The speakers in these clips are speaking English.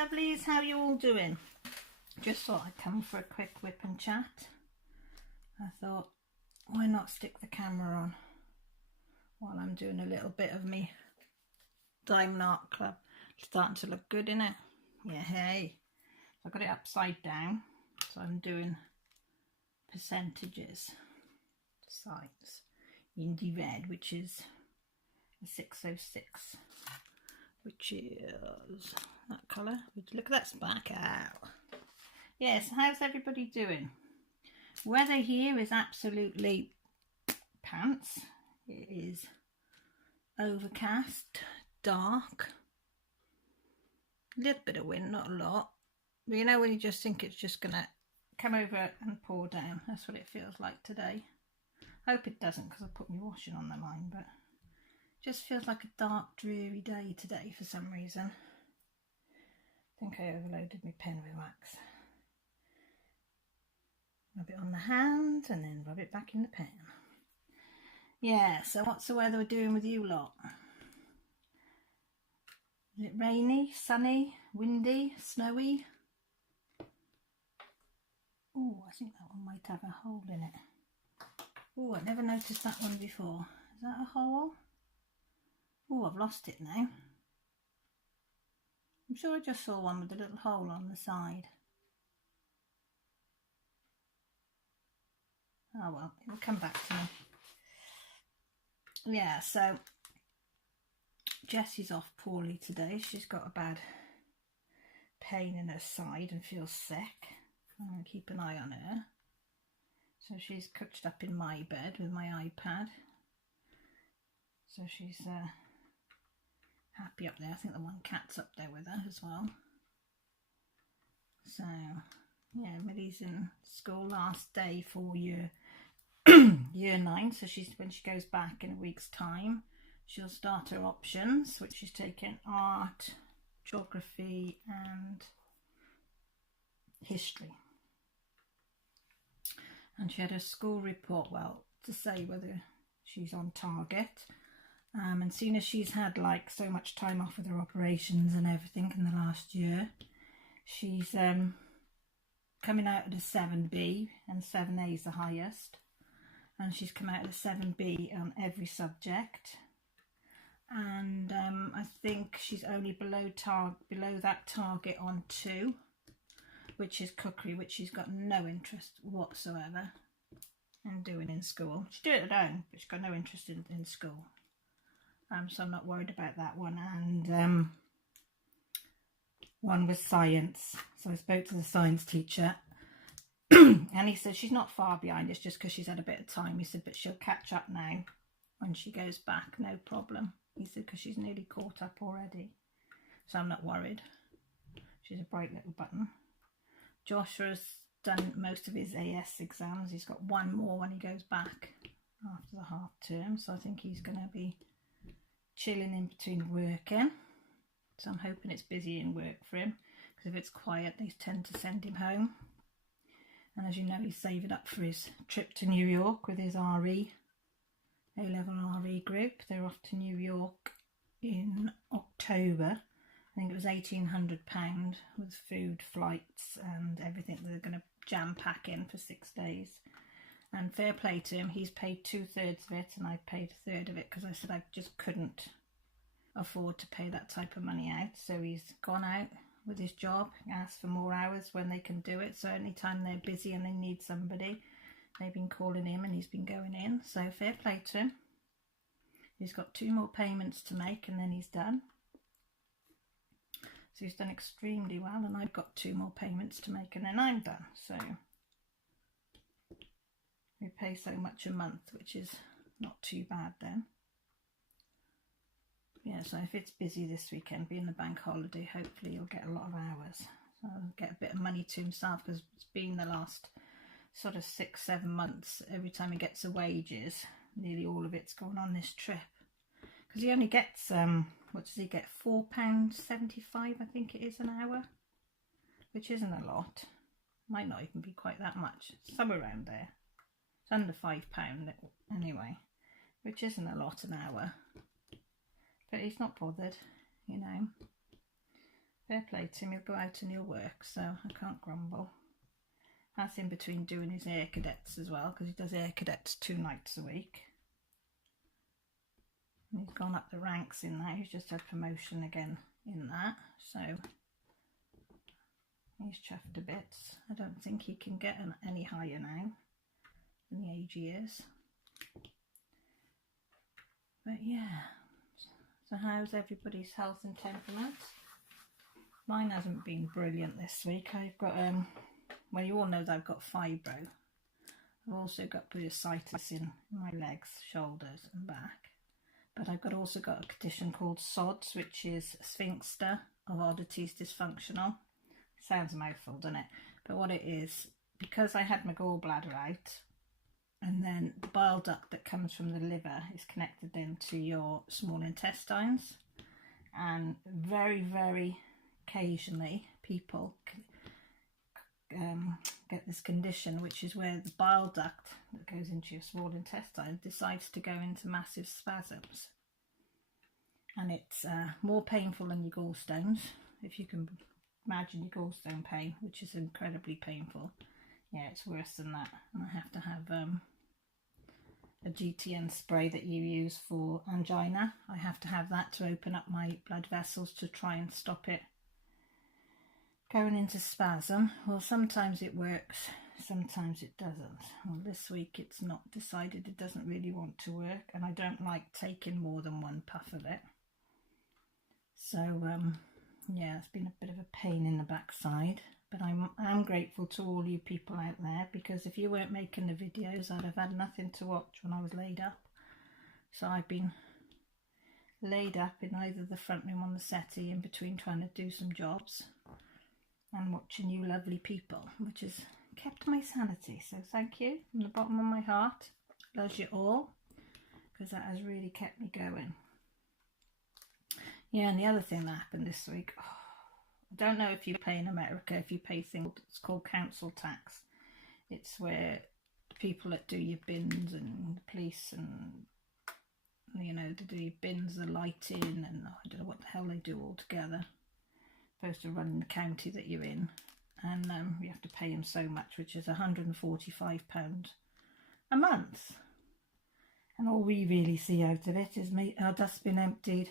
lovelies, how you all doing? Just thought I'd come for a quick whip and chat. I thought, why not stick the camera on while I'm doing a little bit of me Diamond Art Club. It's starting to look good, innit? Yeah, hey. I've got it upside down, so I'm doing percentages, sides, Indie Red, which is a 606, which is that colour. Look at that spark out. Yes, how's everybody doing? Weather here is absolutely pants. It is overcast, dark, a little bit of wind, not a lot. But you know when you just think it's just going to come over and pour down? That's what it feels like today. I hope it doesn't because I put my washing on the line, but it just feels like a dark, dreary day today for some reason. I think I overloaded my pen with wax. Rub it on the hand and then rub it back in the pen. Yeah, so what's the weather doing with you lot? Is it rainy, sunny, windy, snowy? Oh, I think that one might have a hole in it. Oh, I never noticed that one before. Is that a hole? Oh, I've lost it now. I'm sure I just saw one with a little hole on the side. Oh well, it'll come back to me. Yeah, so Jessie's off poorly today. She's got a bad pain in her side and feels sick. I'm going to keep an eye on her. So she's couched up in my bed with my iPad. So she's happy up there. I think the one cat's up there with her as well. So yeah, Millie's in school last day for year 9. So when she goes back in a week's time, she'll start her options, which she's taken art, geography and history. And she had a school report, well, to say whether she's on target. And seeing as she's had like so much time off with her operations and everything in the last year, she's coming out at a 7B, and 7A is the highest. And she's come out at a 7B on every subject. And I think she's only below that target on 2. Which is cookery, which she's got no interest whatsoever in doing in school. She do it at home, but she's got no interest in school. So I'm not worried about that one. And one was science. So I spoke to the science teacher and he said she's not far behind. It's just because she's had a bit of time. He said, but she'll catch up now when she goes back, no problem. He said, because she's nearly caught up already. So I'm not worried. She's a bright little button. Joshua's done most of his AS exams. He's got one more when he goes back after the half term. So I think he's going to be chilling in between working. So I'm hoping it's busy in work for him. Because if it's quiet, they tend to send him home. And as you know, he's saving up for his trip to New York with his RE, A-level RE group. They're off to New York in October. I think it was £1,800 with food, flights and everything that they're going to jam pack in for 6 days. And fair play to him, he's paid 2/3 of it and I paid 1/3 of it because I said I just couldn't afford to pay that type of money out. So he's gone out with his job, asked for more hours when they can do it. So anytime they're busy and they need somebody, they've been calling him and he's been going in. So fair play to him. He's got 2 more payments to make and then he's done. So he's done extremely well, and I've got 2 more payments to make and then I'm done. So we pay so much a month, which is not too bad then. Yeah, so if it's busy this weekend, being the bank holiday, hopefully he'll get a lot of hours. So he'll get a bit of money to himself, because it's been the last sort of 6-7 months. Every time he gets the wages, nearly all of it's gone on this trip. Because he only gets, what does he get? £4.75, I think it is, an hour, which isn't a lot. Might not even be quite that much. It's somewhere around there. It's under £5 anyway, which isn't a lot an hour. But he's not bothered, you know. fair play to him, he'll go out and he'll work, so I can't grumble. That's in between doing his air cadets as well, because he does air cadets 2 nights a week. And he's gone up the ranks in that. He's just had promotion again in that, so he's chuffed to bits. I don't think he can get any higher now than the age he is. But yeah, so how's everybody's health and temperament? Mine hasn't been brilliant this week. I've got, well, you all know that I've got fibro. I've also got bursitis in my legs, shoulders and back. But I've also got a condition called SODS, which is Sphincter of Oddities Dysfunctional. Sounds a mouthful, doesn't it? But what it is, because I had my gallbladder out, and then the bile duct that comes from the liver is connected then to your small intestines, and very, very occasionally people get this condition, which is where the bile duct that goes into your small intestine decides to go into massive spasms, and it's more painful than your gallstones, if you can imagine your gallstone pain, which is incredibly painful. Yeah, it's worse than that, and I have to have a GTN spray that you use for angina. I have to have that to open up my blood vessels to try and stop it going into spasm. Well, sometimes it works, sometimes it doesn't. Well, this week it's not decided, it doesn't really want to work, and I don't like taking more than 1 puff of it. So yeah, it's been a bit of a pain in the backside, but I'm grateful to all you people out there, because if you weren't making the videos, I'd have had nothing to watch when I was laid up. So I've been laid up in either the front room on the settee, in between trying to do some jobs and watching you lovely people, which has kept my sanity. So thank you from the bottom of my heart. Loves you all, because that has really kept me going. Yeah, and the other thing that happened this week, I don't know if you pay in America, if you pay things, it's called council tax. It's where the people that do your bins and the police and, you know, to do your bins, the lighting, and I don't know what the hell they do all together. Supposed to run the county that you're in, and you have to pay them so much, which is £145 a month. And all we really see out of it is our dustbin emptied.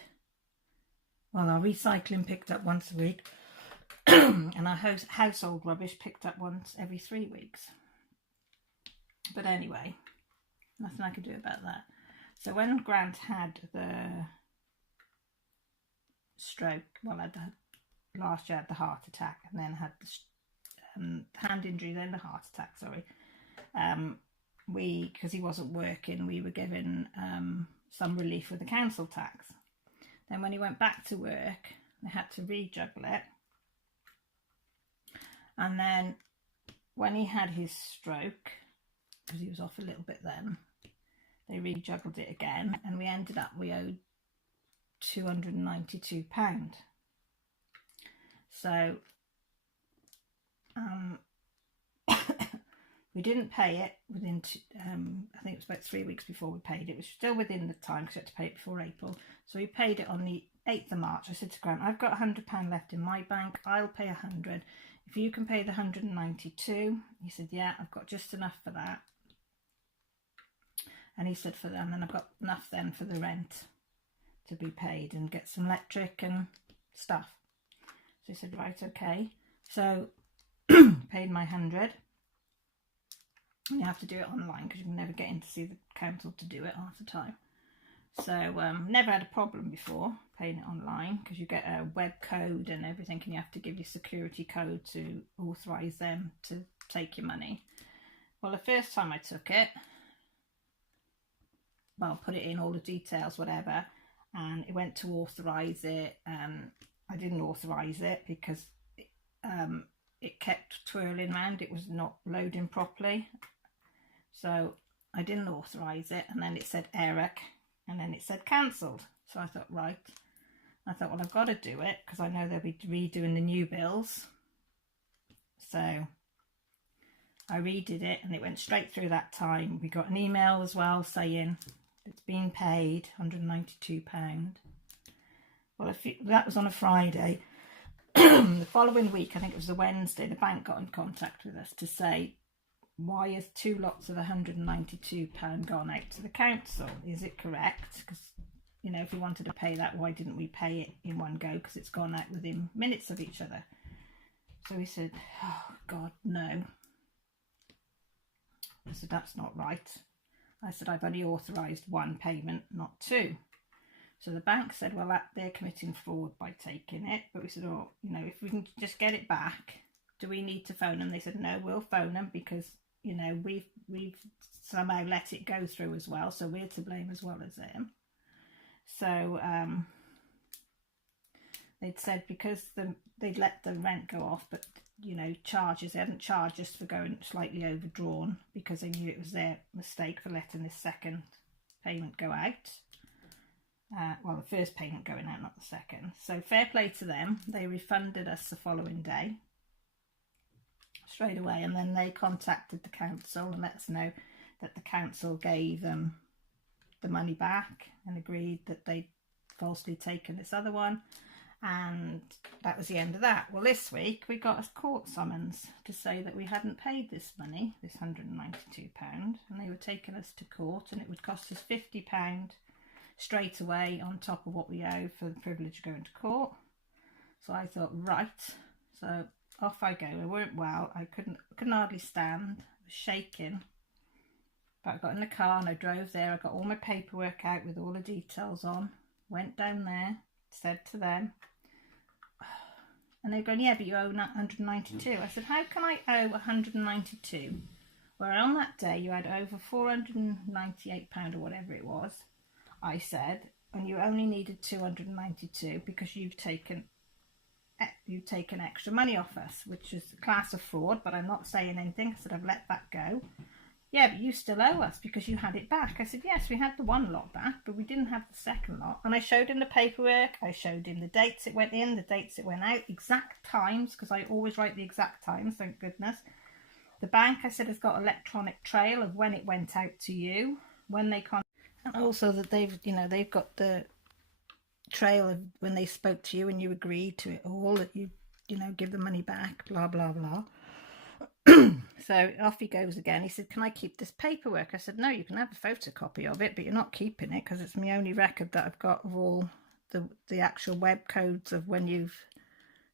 Well, our recycling picked up once a week, and our household rubbish picked up once every 3 weeks. But anyway, nothing I could do about that. So when Grant had the stroke, well, last year had the heart attack, and then had the hand injury, then the heart attack, sorry. Because he wasn't working, we were given some relief with the council tax. Then when he went back to work, they had to rejuggle it. And then when he had his stroke, because he was off a little bit then, they rejuggled it again, and we ended up, we owed £292. So we didn't pay it within I think it was about 3 weeks before we paid it. It was still within the time, because we had to pay it before April. So we paid it on the 8th of March. I said to Grant, I've got £100 left in my bank, I'll pay 100. If you can pay the 192, he said, yeah, I've got just enough for that. And he said, for them, and I've got enough then for the rent to be paid and get some electric and stuff. So he said, right, okay. So paid my 100. And you have to do it online, because you can never get in to see the council to do it half the time. So never had a problem before paying it online, because you get a web code and everything, and you have to give your security code to authorise them to take your money. Well, the first time I took it, well, put it in all the details, whatever, and it went to authorise it, and I didn't authorise it because it kept twirling round. It was not loading properly. So I didn't authorise it, and then it said error, and then it said cancelled. So I thought, right. I thought, well, I've got to do it, because I know they'll be redoing the new bills. So I redid it, and it went straight through that time. We got an email as well saying it's been paid, £192. Well, that was on a Friday. the following week, I think it was a Wednesday, the bank got in contact with us to say, why has 2 lots of £192 gone out to the council? Is it correct? Because, you know, if we wanted to pay that, why didn't we pay it in one go? Because it's gone out within minutes of each other. So we said, oh, God, no. I said, that's not right. I said, I've only authorised 1 payment, not 2. So the bank said, well, they're committing fraud by taking it. But we said, oh, you know, if we can just get it back, do we need to phone them? They said, no, we'll phone them because, you know, we've somehow let it go through as well. So we're to blame as well as them. So they'd said because they'd let the rent go off, but, you know, charges, they hadn't charged us for going slightly overdrawn because they knew it was their mistake for letting this second payment go out. Well, the first payment going out, not the second. So fair play to them. They refunded us the following day straight away, and then they contacted the council and let us know that the council gave them the money back and agreed that they'd falsely taken this other one, and that was the end of that. Well, this week we got a court summons to say that we hadn't paid this money, this £192, and they were taking us to court, and it would cost us £50 straight away on top of what we owe for the privilege of going to court. So I thought, right, so off I go. I weren't well, I couldn't hardly stand, I was shaking, but I got in the car and I drove there. I got all my paperwork out with all the details on, went down there, said to them, and they're going, yeah, but you owe 192. I said, how can I owe 192 where on that day you had over £498 or whatever it was, I said, and you only needed 292 because you've taken extra money off us, which is a class of fraud, but I'm not saying anything. I said, I've let that go. Yeah, but you still owe us because you had it back. I said, yes, we had the 1 lot back, but we didn't have the second lot. And I showed him the paperwork. I showed him the dates it went in, the dates it went out, exact times, because I always write the exact times, thank goodness. The bank, I said, has got electronic trail of when it went out to you, when they and also that they've got the trail of when they spoke to you and you agreed to it all, that you give the money back, blah blah blah. So off he goes again. He said, can I keep this paperwork? I said, no, you can have a photocopy of it, but you're not keeping it because it's my only record that I've got of all the actual web codes of when you've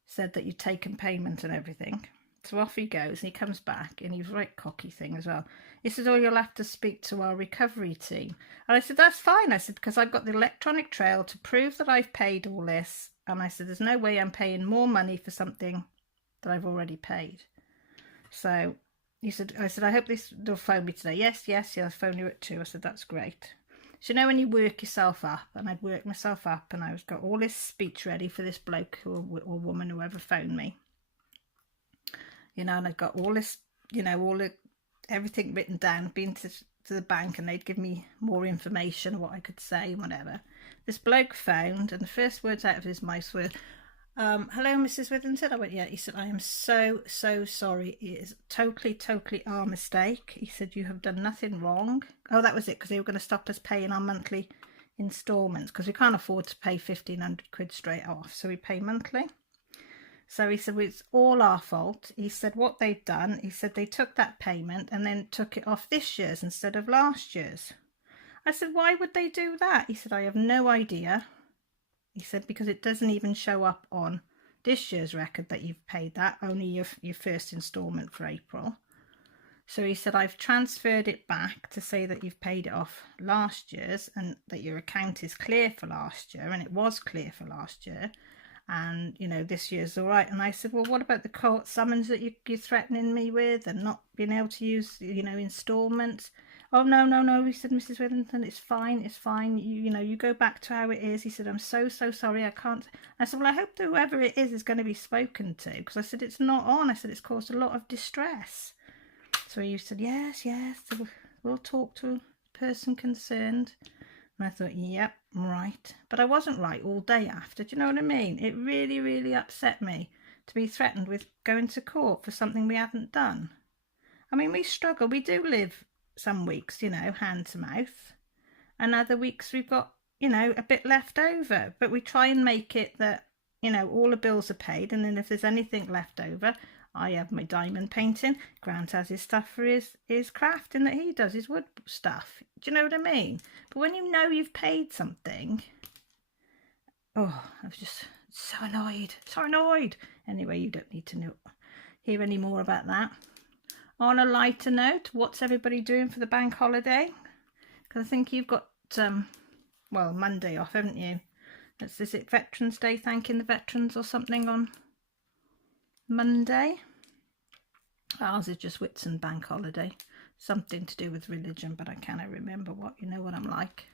said that you've taken payment and everything. So off he goes, and he comes back, and he's a right cocky thing as well. He said, oh, you'll have to speak to our recovery team. And I said, that's fine. I said, because I've got the electronic trail to prove that I've paid all this. And I said, there's no way I'm paying more money for something that I've already paid. So I said, I hope they'll phone me today. Yes, I'll phone you at 2. I said, that's great. So, you know, when you work yourself up, and I'd worked myself up, and I was got all this speech ready for this bloke or woman, whoever phoned me. You know, and I'd got all this, everything written down, been to the bank, and they'd give me more information, what I could say, whatever. This bloke phoned, and the first words out of his mouth were, hello, Mrs. Withington. I went, yeah. He said, I am so sorry. It is totally our mistake. He said, you have done nothing wrong. Oh, that was it, because they were going to stop us paying our monthly instalments, because we can't afford to pay 1,500 quid straight off, so we pay monthly. So he said, well, it's all our fault. He said, what they've done, he said they took that payment and then took it off this year's instead of last year's. I said, why would they do that? He said, I have no idea. He said, because it doesn't even show up on this year's record that you've paid that, only your first instalment for April. So he said, I've transferred it back to say that you've paid it off last year's and that your account is clear for last year, and it was clear for last year. And, this year's all right. And I said, well, what about the court summons that you're threatening me with and not being able to use, instalments? Oh, no. He said, Mrs. Withington, it's fine. You go back to how it is. He said, I'm so sorry. I can't. I said, well, I hope that whoever it is going to be spoken to. Because I said, it's not on. I said, it's caused a lot of distress. So he said, yes. We'll talk to the person concerned. And I thought, yep, right. But I wasn't right all day after. Do you know what I mean? It really, really upset me to be threatened with going to court for something we hadn't done. I mean, we struggle. We do live some weeks, hand to mouth. And other weeks we've got, a bit left over. But we try and make it that, you know, all the bills are paid, and then if there's anything left over, I have my diamond painting. Grant has his stuff for his crafting that he does, his wood stuff. Do you know what I mean? But when you know you've paid something, oh, I was just so annoyed, so annoyed. Anyway, you don't need to hear any more about that. On a lighter note, what's everybody doing for the bank holiday? Because I think you've got, well, Monday off, haven't you? Is it Veterans Day, thanking the veterans or something on Monday? Ours is just Whitsun bank holiday. Something to do with religion, but I cannot remember what. You know what I'm like.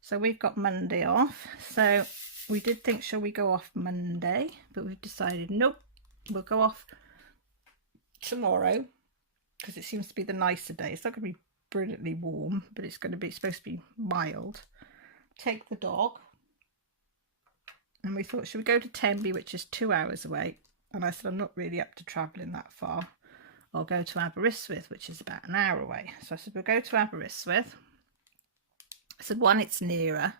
So we've got Monday off. So we did think, shall we go off Monday? But we've decided, nope, we'll go off tomorrow, because it seems to be the nicer day. It's not going to be brilliantly warm, but it's supposed to be mild. Take the dog. And we thought, should we go to Tenby, which is 2 hours away? And I said, I'm not really up to travelling that far. I'll go to Aberystwyth, which is about an hour away. So I said, we'll go to Aberystwyth. I said, 1, it's nearer.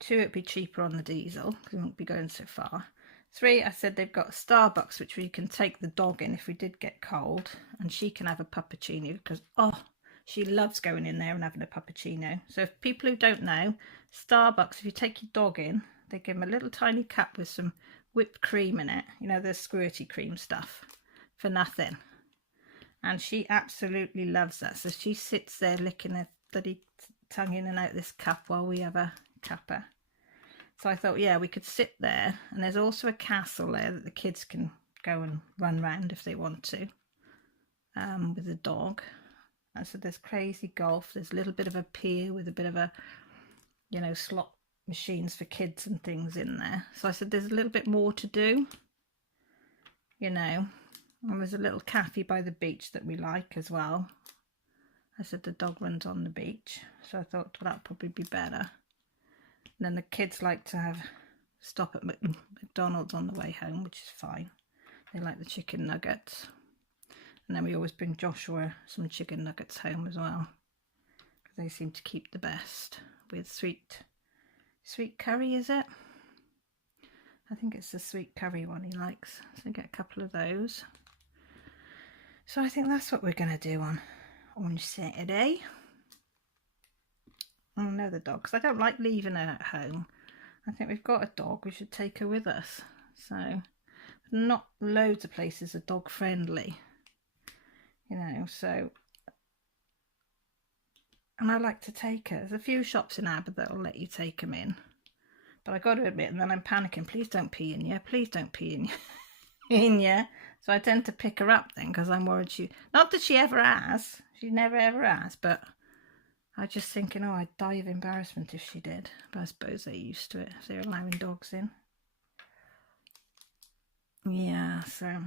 2, it'd be cheaper on the diesel, because we won't be going so far. 3, I said, they've got a Starbucks, which we can take the dog in if we did get cold. And she can have a puppuccino, because, oh, she loves going in there and having a puppuccino. So if people who don't know, Starbucks, if you take your dog in, they give them a little tiny cup with some whipped cream in it. You know, the squirty cream stuff for nothing. And she absolutely loves that. So she sits there licking her bloody tongue in and out this cup while we have a cuppa. So I thought, yeah, we could sit there. And there's also a castle there that the kids can go and run round if they want to, with the dog. And so there's crazy golf. There's a little bit of a pier with a bit of a, you know, slot machines for kids and things in there. So I said, there's a little bit more to do, you know. And there's a little cafe by the beach that we like as well. I said the dog runs on the beach, so I thought, well, that'd probably be better. And then the kids like to stop at McDonald's on the way home, which is fine. They like the chicken nuggets. And then we always bring Joshua some chicken nuggets home as well, because they seem to keep the best with sweet curry, is it? I think it's the sweet curry one he likes. So get a couple of those. So I think that's what we're going to do on Saturday. Oh no, the dog, because I don't like leaving her at home. I think we've got a dog, we should take her with us. So not loads of places are dog friendly, you know, so. And I like to take her. There's a few shops in Aber that'll let you take them in. But I got to admit, and then I'm panicking, please don't pee in you. Please don't pee in you. So I tend to pick her up then, because I'm worried not that she ever has. She never ever has. But I just thinking, oh, I'd die of embarrassment if she did. But I suppose they're used to it if they're allowing dogs in. Yeah, so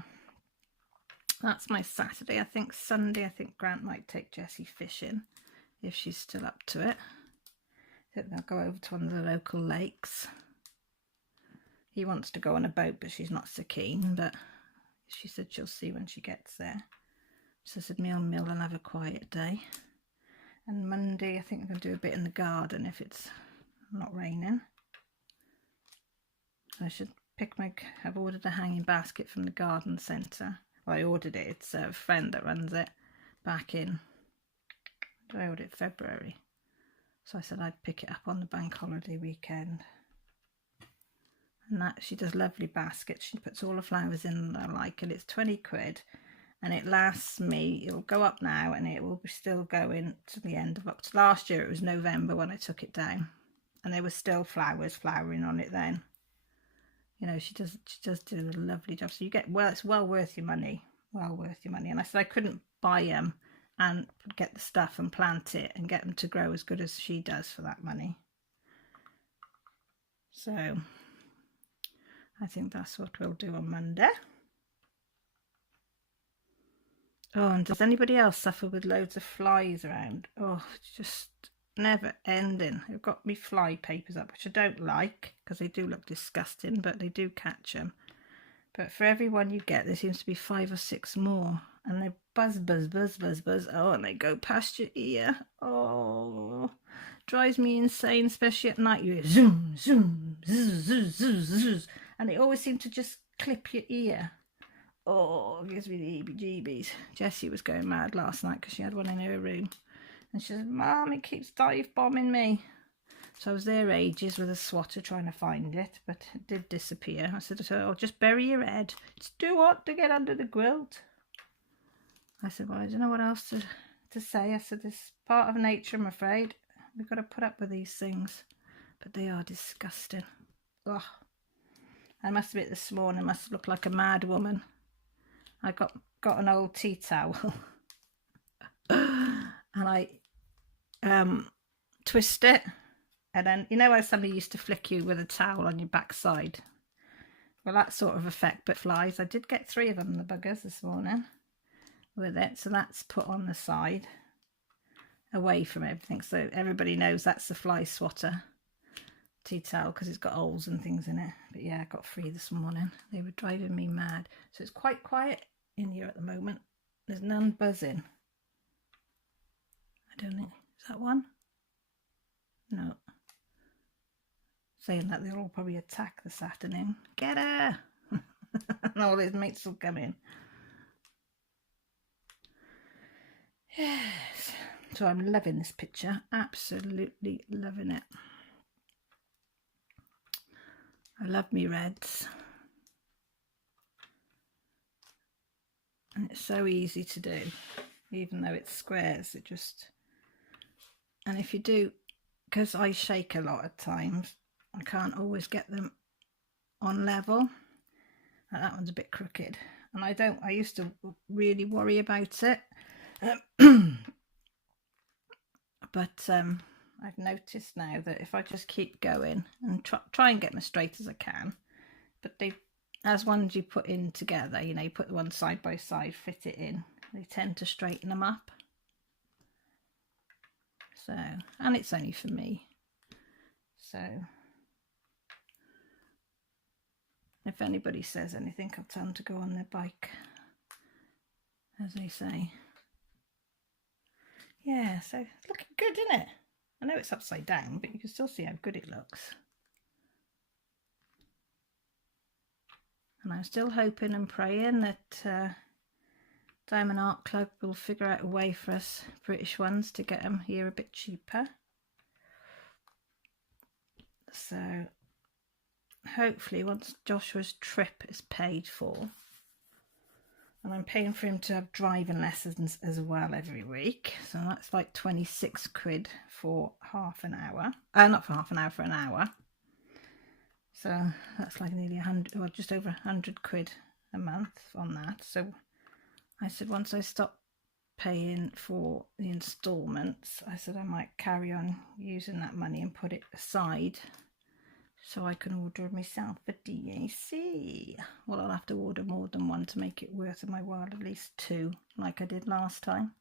that's my Saturday. I think Sunday, I think Grant might take Jessie fishing, if she's still up to it. I think they'll go over to one of the local lakes. He wants to go on a boat, but she's not so keen, but she said she'll see when she gets there. So I said, me and Mill will have a quiet day. And Monday, I think I'm going to do a bit in the garden if it's not raining. I should I've ordered a hanging basket from the garden centre. Well, I ordered it. It's a friend that runs it back in, I ordered it February. So I said I'd pick it up on the bank holiday weekend. And that, she does lovely baskets. She puts all the flowers in that I like, and it's 20 quid. And it lasts me, it'll go up now, and it will be still going to the end of October. Last year it was November when I took it down, and there were still flowers flowering on it then. You know, she does do a lovely job. So you get, well, it's well worth your money. Well worth your money. And I said I couldn't buy them and get the stuff and plant it and get them to grow as good as she does for that money. So I think that's what we'll do on Monday. Oh, and does anybody else suffer with loads of flies around? Oh, it's just never ending. I've got me fly papers up, which I don't like because they do look disgusting, but they do catch them. But for every one you get, there seems to be 5 or 6 more, and they're buzz, buzz, buzz, buzz, buzz. Oh, and they go past your ear. Oh, drives me insane, especially at night. You hear zoom, zoom, zzz, zzz, zzz, zzz, and they always seem to just clip your ear. Oh, it gives me the heebie-jeebies. Jessie was going mad last night because she had one in her room. And she said, Mum, it keeps dive bombing me. So I was there ages with a swatter trying to find it, but it did disappear. I said, oh, just bury your head. It's too hot to get under the quilt. I said, well, I don't know what else to say. I said, it's part of nature, I'm afraid. We've got to put up with these things. But they are disgusting. Ugh. I must admit this morning, I must have looked like a mad woman. I got an old tea towel. And I twist it. And then, you know how somebody used to flick you with a towel on your backside? Well, that sort of effect, but flies. I did get 3 of them, the buggers, this morning with it. So that's put on the side, away from everything. So everybody knows that's the fly swatter tea towel because it's got holes and things in it. But yeah, I got 3 this morning. They were driving me mad. So it's quite quiet in here at the moment. There's none buzzing. I don't think, is that one? No. Saying that they'll all probably attack this afternoon. Get her! And all his mates will come in. Yes. So I'm loving this picture. Absolutely loving it. I love me reds. And it's so easy to do. Even though it's squares, it just... And if you do, because I shake a lot at times, I can't always get them on level. Like that one's a bit crooked. And I used to really worry about it. But I've noticed now that if I just keep going and try and get them as straight as I can, but they, as ones you put in together, you know, you put the one side by side, fit it in, they tend to straighten them up. So, and it's only for me. So, if anybody says anything, I'll tell them to go on their bike, as they say. Yeah, so it's looking good, isn't it? I know it's upside down, but you can still see how good it looks. And I'm still hoping and praying that Diamond Art Club will figure out a way for us British ones to get them here a bit cheaper. So hopefully once Joshua's trip is paid for, and I'm paying for him to have driving lessons as well every week, so that's like 26 quid for half an hour. Not for half an hour, for an hour. So that's like nearly 100, well, just over 100 quid a month on that. So I said once I stop paying for the instalments, I said I might carry on using that money and put it aside so I can order myself a DAC. Well, I'll have to order more than one to make it worth my while, at least 2, like I did last time.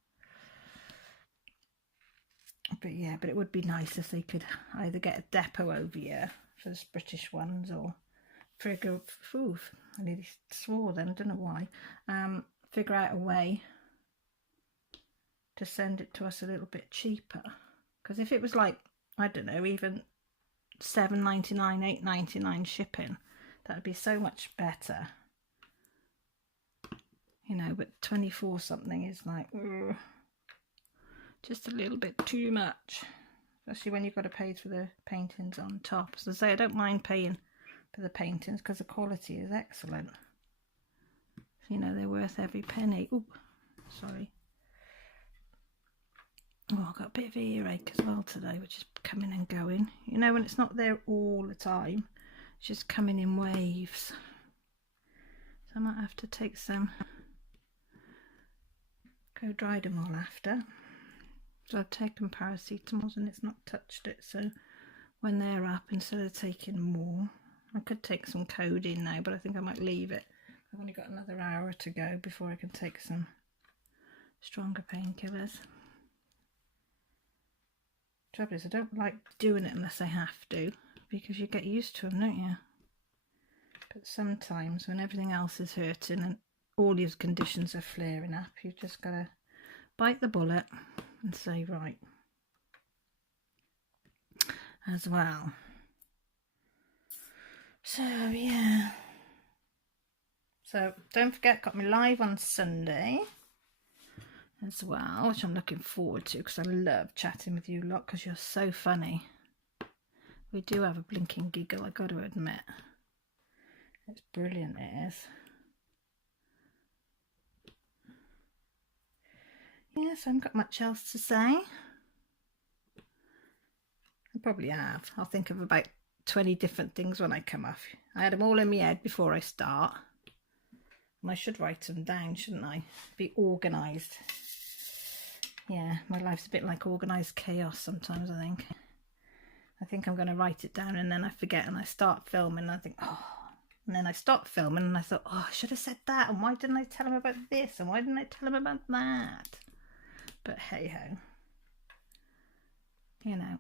But yeah, but it would be nice if they could either get a depot over here for the British ones, or figure, I nearly swore then, don't know why, figure out a way to send it to us a little bit cheaper. Because if it was like, I don't know, even $7.99, $8.99 shipping, that would be so much better, you know. But 24 something is like just a little bit too much, especially when you've got to pay for the paintings on top. As I say, I don't mind paying for the paintings because the quality is excellent. You know, they're worth every penny. Oh, sorry. Oh, I've got a bit of an earache as well today, which is coming and going. You know, when it's not there all the time, it's just coming in waves. So I might have to take some, go dry them all after. So I've taken paracetamols and it's not touched it. So when they're up, instead of taking more, I could take some codeine now, but I think I might leave it. I've only got another hour to go before I can take some stronger painkillers. Trouble is, I don't like doing it unless I have to, because you get used to them, don't you? But sometimes when everything else is hurting and all these conditions are flaring up. You've just got to bite the bullet and say, right, as well. So yeah, so don't forget, got me live on Sunday as well, which I'm looking forward to because I love chatting with you lot because you're so funny. We do have a blinking giggle, I got to admit. It's brilliant, it is. Yes, I haven't got much else to say. I probably have. I'll think of about 20 different things when I come off. I had them all in my head before I start. And I should write them down, shouldn't I? Be organised. Yeah, my life's a bit like organised chaos sometimes, I think. I think I'm going to write it down and then I forget and I start filming and I think, oh. And then I stopped filming and I thought, oh, I should have said that. And why didn't I tell him about this? And why didn't I tell him about that? But hey ho. You know.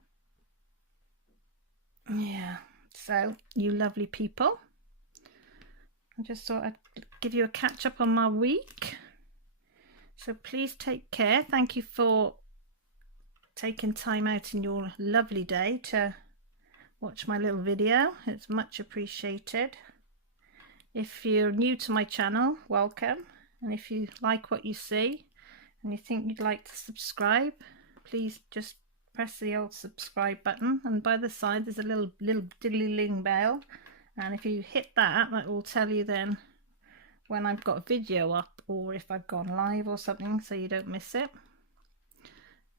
Yeah. So, you lovely people. I just thought I'd give you a catch up on my week. So please take care. Thank you for taking time out in your lovely day to watch my little video. It's much appreciated. If you're new to my channel, welcome. And if you like what you see and you think you'd like to subscribe, please just press the old subscribe button. And by the side there's a little diddly-ling bell. And if you hit that, that will tell you then when I've got a video up or if I've gone live or something, so you don't miss it.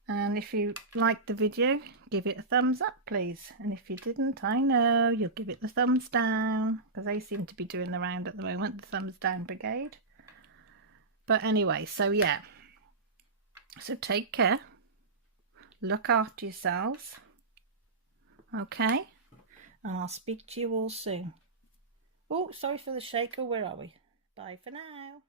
And if you liked the video, give it a thumbs up, please. And if you didn't, I know you'll give it the thumbs down, because they seem to be doing the round at the moment, the thumbs down brigade. But anyway, so yeah. So take care. Look after yourselves. Okay? And I'll speak to you all soon. Oh, sorry for the shaker. Where are we? Bye for now.